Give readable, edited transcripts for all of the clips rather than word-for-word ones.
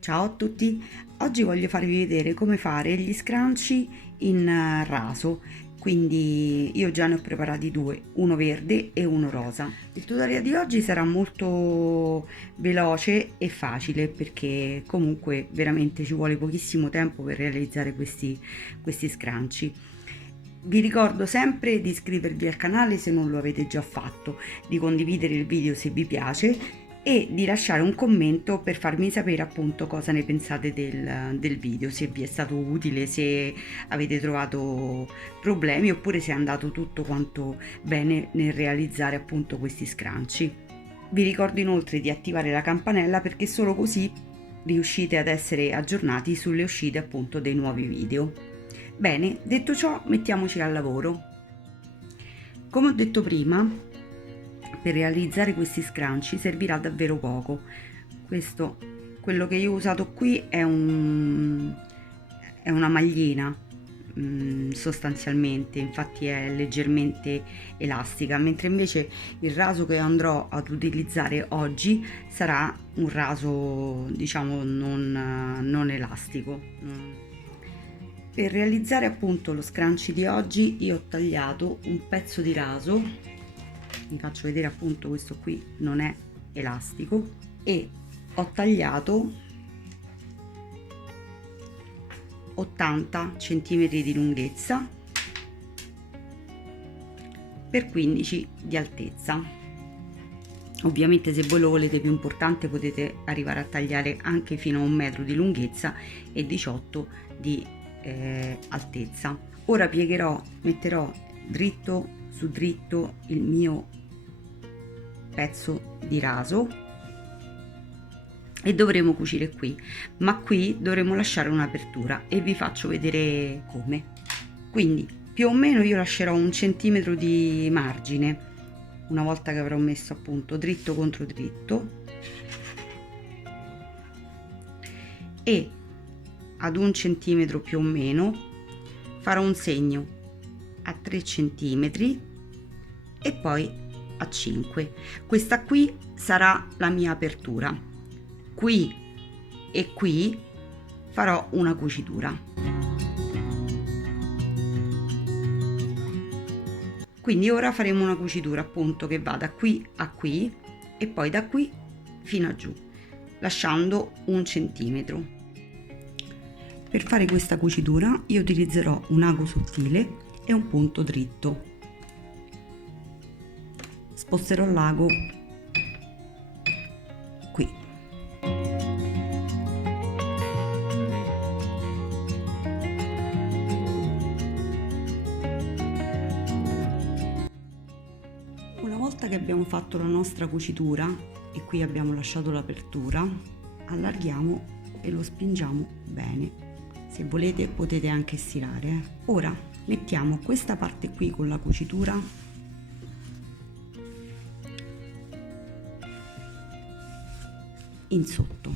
Ciao a tutti, oggi voglio farvi vedere come fare gli scrunchie in raso, quindi io già ne ho preparati due, uno verde e uno rosa. Il tutorial di oggi sarà molto veloce e facile perché comunque veramente ci vuole pochissimo tempo per realizzare questi scrunchie. Vi ricordo sempre di iscrivervi al canale se non lo avete già fatto, di condividere il video se vi piace e di lasciare un commento per farmi sapere appunto cosa ne pensate del video, se vi è stato utile, se avete trovato problemi oppure se è andato tutto quanto bene nel realizzare appunto questi scrunchie. Vi ricordo inoltre di attivare la campanella perché solo così riuscite ad essere aggiornati sulle uscite appunto dei nuovi video. Bene, detto ciò, mettiamoci al lavoro. Come ho detto prima, per realizzare questi scrunchie servirà davvero poco. Quello che io ho usato qui è una maglina, sostanzialmente, infatti è leggermente elastica, mentre invece il raso che andrò ad utilizzare oggi sarà un raso, diciamo, non elastico. Per realizzare appunto lo scrunchie di oggi io ho tagliato un pezzo di raso, vi faccio vedere appunto questo qui non è elastico, e ho tagliato 80 cm di lunghezza per 15 di altezza. Ovviamente se voi lo volete più importante potete arrivare a tagliare anche fino a 1 metro di lunghezza e 18 di altezza. Ora metterò dritto su dritto il mio pezzo di raso e dovremo cucire qui, ma qui dovremo lasciare un'apertura e vi faccio vedere come. Quindi più o meno io lascerò 1 centimetro di margine una volta che avrò messo appunto dritto contro dritto, e ad 1 centimetro più o meno farò un segno a 3 centimetri e poi a 5. Questa qui sarà la mia apertura. Qui e qui farò una cucitura. Quindi ora faremo una cucitura appunto che va da qui a qui e poi da qui fino a giù, lasciando 1 centimetro. Per fare questa cucitura io utilizzerò un ago sottile e un punto dritto. Sposterò l'ago qui. Una volta che abbiamo fatto la nostra cucitura e qui abbiamo lasciato l'apertura, allarghiamo e lo spingiamo bene. Se volete potete anche stirare. Ora mettiamo questa parte qui con la cucitura in sotto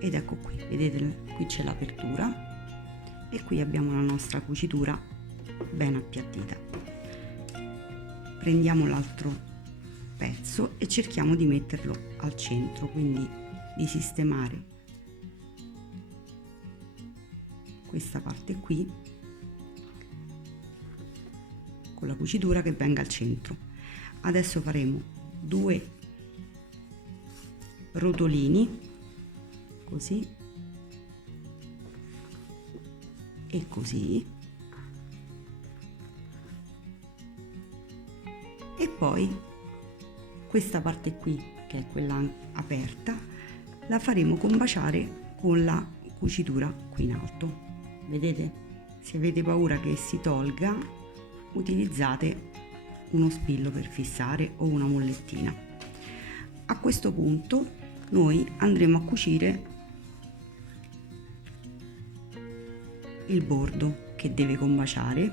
ed ecco qui, vedete, qui c'è l'apertura e qui abbiamo la nostra cucitura ben appiattita. Prendiamo l'altro pezzo e cerchiamo di metterlo al centro, quindi di sistemare questa parte qui con la cucitura che venga al centro. Adesso faremo 2 rotolini così e così, e poi questa parte qui, che è quella aperta, la faremo combaciare con la cucitura qui in alto. Vedete? Se avete paura che si tolga, utilizzate uno spillo per fissare o una mollettina. A questo punto noi andremo a cucire il bordo che deve combaciare,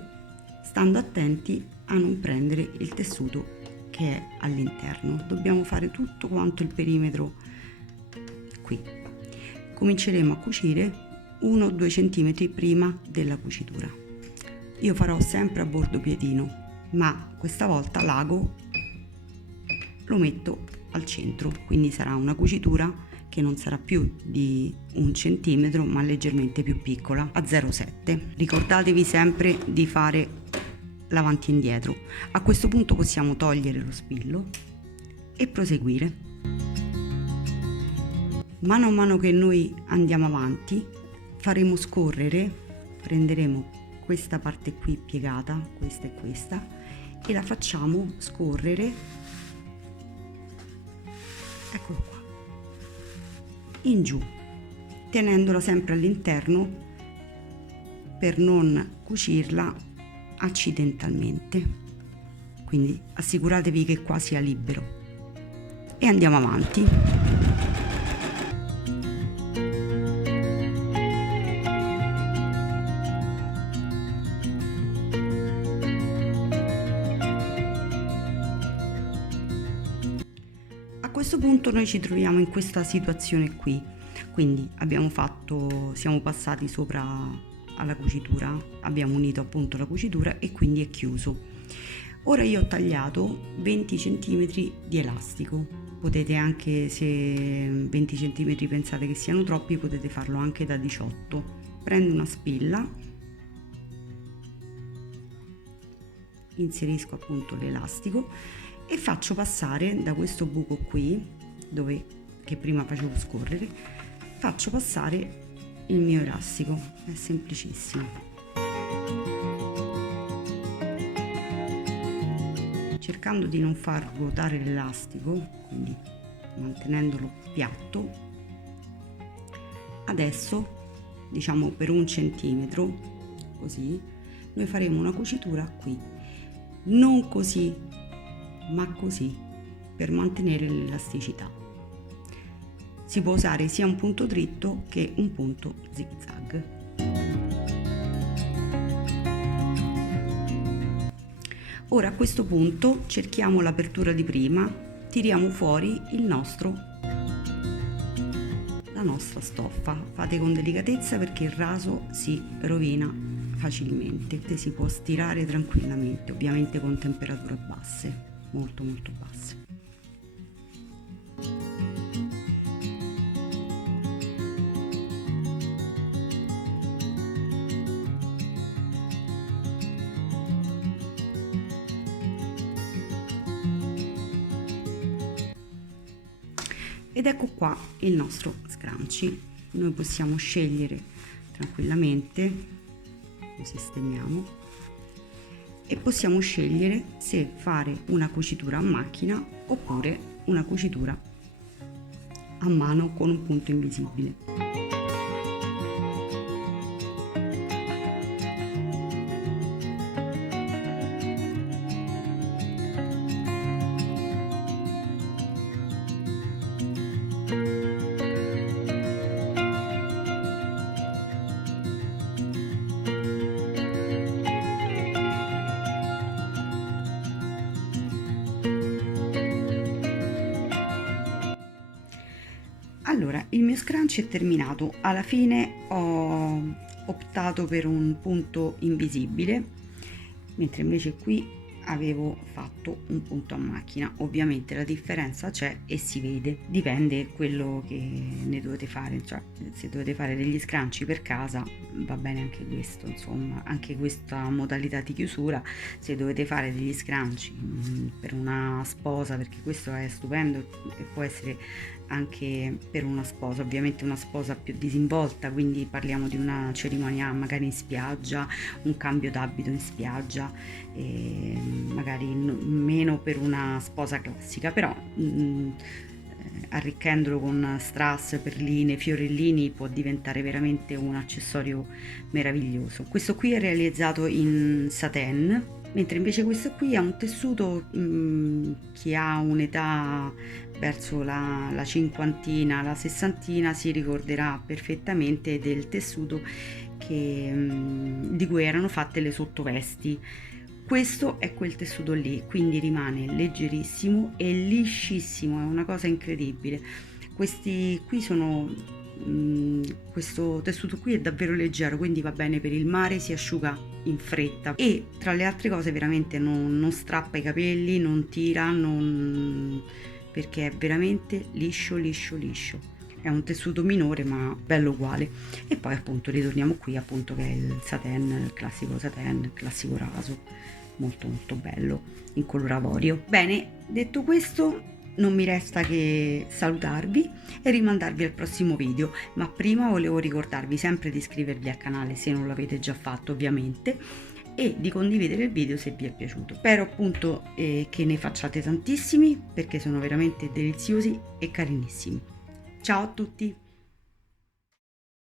stando attenti a non prendere il tessuto che è all'interno. Dobbiamo fare tutto quanto il perimetro qui. Cominceremo a cucire 1 o 2 centimetri prima della cucitura. Io farò sempre a bordo piedino, ma questa volta l'ago lo metto al centro, quindi sarà una cucitura che non sarà più di 1 centimetro ma leggermente più piccola, a 0,7. Ricordatevi sempre di fare l'avanti e indietro. A questo punto possiamo togliere lo spillo e proseguire. Mano a mano che noi andiamo avanti faremo scorrere, prenderemo questa parte qui piegata, questa e questa, e la facciamo scorrere, eccolo qua, in giù, tenendola sempre all'interno per non cucirla accidentalmente. Quindi assicuratevi che qua sia libero e andiamo avanti. A questo punto noi ci troviamo in questa situazione qui, quindi siamo passati sopra alla cucitura, abbiamo unito appunto la cucitura e quindi è chiuso. Ora io ho tagliato 20 cm di elastico, potete anche, se 20 cm pensate che siano troppi, potete farlo anche da 18. Prendo una spilla, inserisco appunto l'elastico e faccio passare da questo buco qui, che prima facevo scorrere, faccio passare il mio elastico. È semplicissimo. Cercando di non far ruotare l'elastico, quindi mantenendolo piatto. Adesso, diciamo per 1 centimetro, così, noi faremo una cucitura qui, non così, ma così, per mantenere l'elasticità. Si può usare sia un punto dritto che un punto zig zag. Ora a questo punto cerchiamo l'apertura di prima, tiriamo fuori la nostra stoffa. Fate con delicatezza perché il raso si rovina facilmente. Si può stirare tranquillamente, ovviamente con temperature basse, molto basse. Ed ecco qua il nostro scrunchie. Noi possiamo scegliere tranquillamente, lo sistemiamo, e possiamo scegliere se fare una cucitura a macchina oppure una cucitura a mano con un punto invisibile. Allora, il mio scrunchie è terminato. Alla fine ho optato per un punto invisibile, mentre invece qui avevo fatto un punto a macchina. Ovviamente la differenza c'è e si vede, dipende quello che ne dovete fare, cioè se dovete fare degli scrunchie per casa va bene anche questo, insomma, anche questa modalità di chiusura. Se dovete fare degli scrunchie per una sposa, perché questo è stupendo e può essere anche per una sposa, ovviamente una sposa più disinvolta, quindi parliamo di una cerimonia magari in spiaggia, un cambio d'abito in spiaggia, magari meno per una sposa classica, però arricchendolo con strass, perline, fiorellini può diventare veramente un accessorio meraviglioso. Questo qui è realizzato in satin, mentre invece questo qui è un tessuto chi ha un'età verso la cinquantina, la sessantina si ricorderà perfettamente del tessuto di cui erano fatte le sottovesti. Questo è quel tessuto lì, quindi rimane leggerissimo e liscissimo, è una cosa incredibile. Questi qui sono questo tessuto qui è davvero leggero, quindi va bene per il mare, si asciuga in fretta e tra le altre cose veramente non strappa i capelli, non tira, perché è veramente liscio liscio liscio. È un tessuto minore ma bello uguale. E poi appunto ritorniamo qui appunto che è il satin, il classico raso, molto molto bello in color avorio. Bene, detto questo non mi resta che salutarvi e rimandarvi al prossimo video, ma prima volevo ricordarvi sempre di iscrivervi al canale se non l'avete già fatto ovviamente, e di condividere il video se vi è piaciuto. Spero appunto che ne facciate tantissimi perché sono veramente deliziosi e carinissimi. Ciao a tutti!